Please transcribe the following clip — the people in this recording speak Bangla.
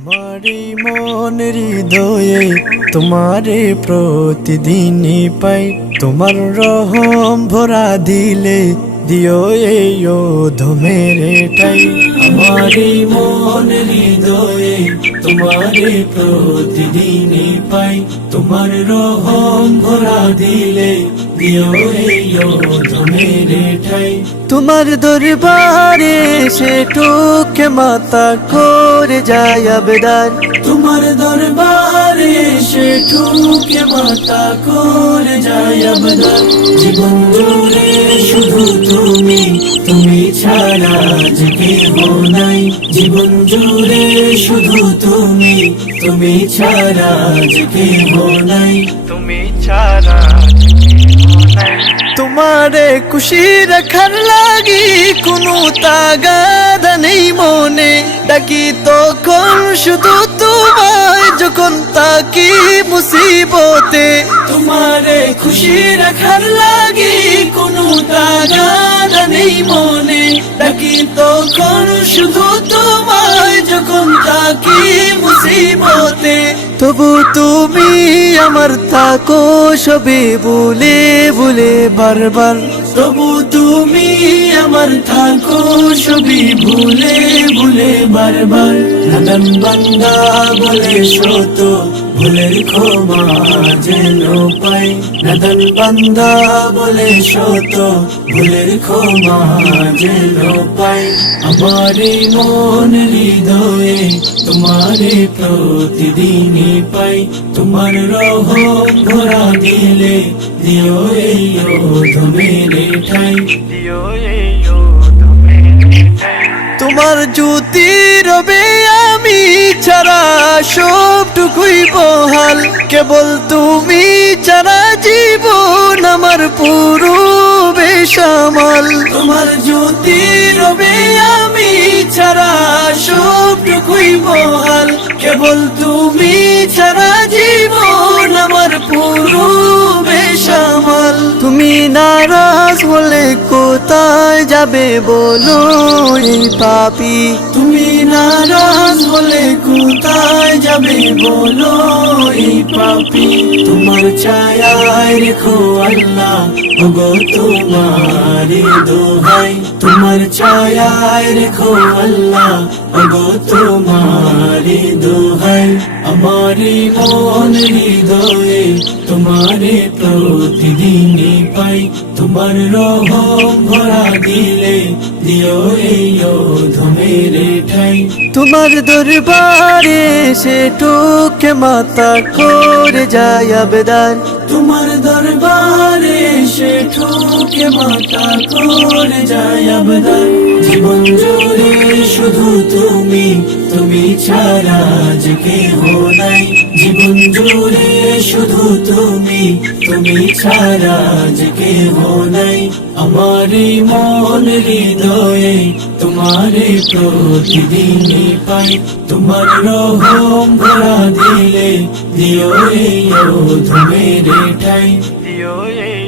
আমারি মন হৃদয়ে তোমারে প্রতিদিনই পাই, তোমার রহম ভরা দিলে দিও এই ধমের ঠাই। আমারি মন হৃদয়ে তোমারে প্রতিদিনই পাই, তোমার রহম ভরা দিলে দিও এই ধমের ঠাই। তোমার দরবারে সে টুকে মাতা করে যায় আবেদন, তোমার দরবারে সে টুকে মাতা করে যায় আবেদন। জীবন জুড়ে শুধু তুমি, তুমি ছাড়া যে কেহ নাই। জীবন জুড়ে শুধু তুমি, তুমি ছাড়া যে কেহ নাই। তুমি ছাড়া তোমারে খুশি রাখার লাগি কোনো তাগাদা নেই মনে, ডাকি তখন শুধু তোমায় যখন তাকি মুসিবতে। তোমারে খুশি রাখার লাগি কোনো তাগাদা নেই মনে, ডাকি তখন শুধু তোমায় যখন তাকি মুসিবতে। তবু তুমি আমার থাকো সবে বলে বলে বারবার, তবু তুমি আমার থাকো সবই ভুলে ভুলে বারবার। নাদান বান্দা বলে শত ভুলের ক্ষমা যেন পাই, নাদান বান্দা বলে শত ভুলের ক্ষমা যেন পাই। আমারে মন হৃদয়ে তোমারে প্রতিদিনই পাই, তোমার রহম ভরা দিলে দিও এই ধমের ঠাই, দিও এই ধমের ঠাই। তোমার জ্যোতি রবে আমি ছাড়া সবটুকুই বহাল, কেবল তুমি ছাড়া জীবন আমার পুরো বেসামাল। তোমার জ্যোতি রবে আমি ছাড়া সবটুকুই বহাল, কেবল তুমি ছাড়া জীবন আমার পুরো বেসামাল। তুমি নারাজ হলে কোথায় যাবে বলো এই পাপী, তুমি নারাজ হলে কোথায় যাবে বলো এই পাপী। তোমার ছায়ায় রেখো আল্লাহ ওগো তোমারি দোহাই, তোমার ছায়ায় রেখো আল্লাহ ওগো তোমারি দোহাই। আমারি মন হৃদয়ে তোমারে প্রতিদিনই পাই, তোমার রহম ভরা দিলে দিও এই ধমের ঠাই। তোমার দরবারে সে টুকে মাতা করে যায় আবেদন, তোমার দরবারে সে টুকে মাতা করে যায় আবেদন। জীবন জুড়ে শুধু তুমি, তুমি ছাড়া যে কেহ নাই। জীবন জুড়ে শুধু তুমি, তুমি ছাড়া যে কেহ নাই। আমারি মন হৃদয়ে তোমারে প্রতিদিনই পাই, তোমার রহম ভরা দিলে দিও এই ধমের ঠাই, দিও এই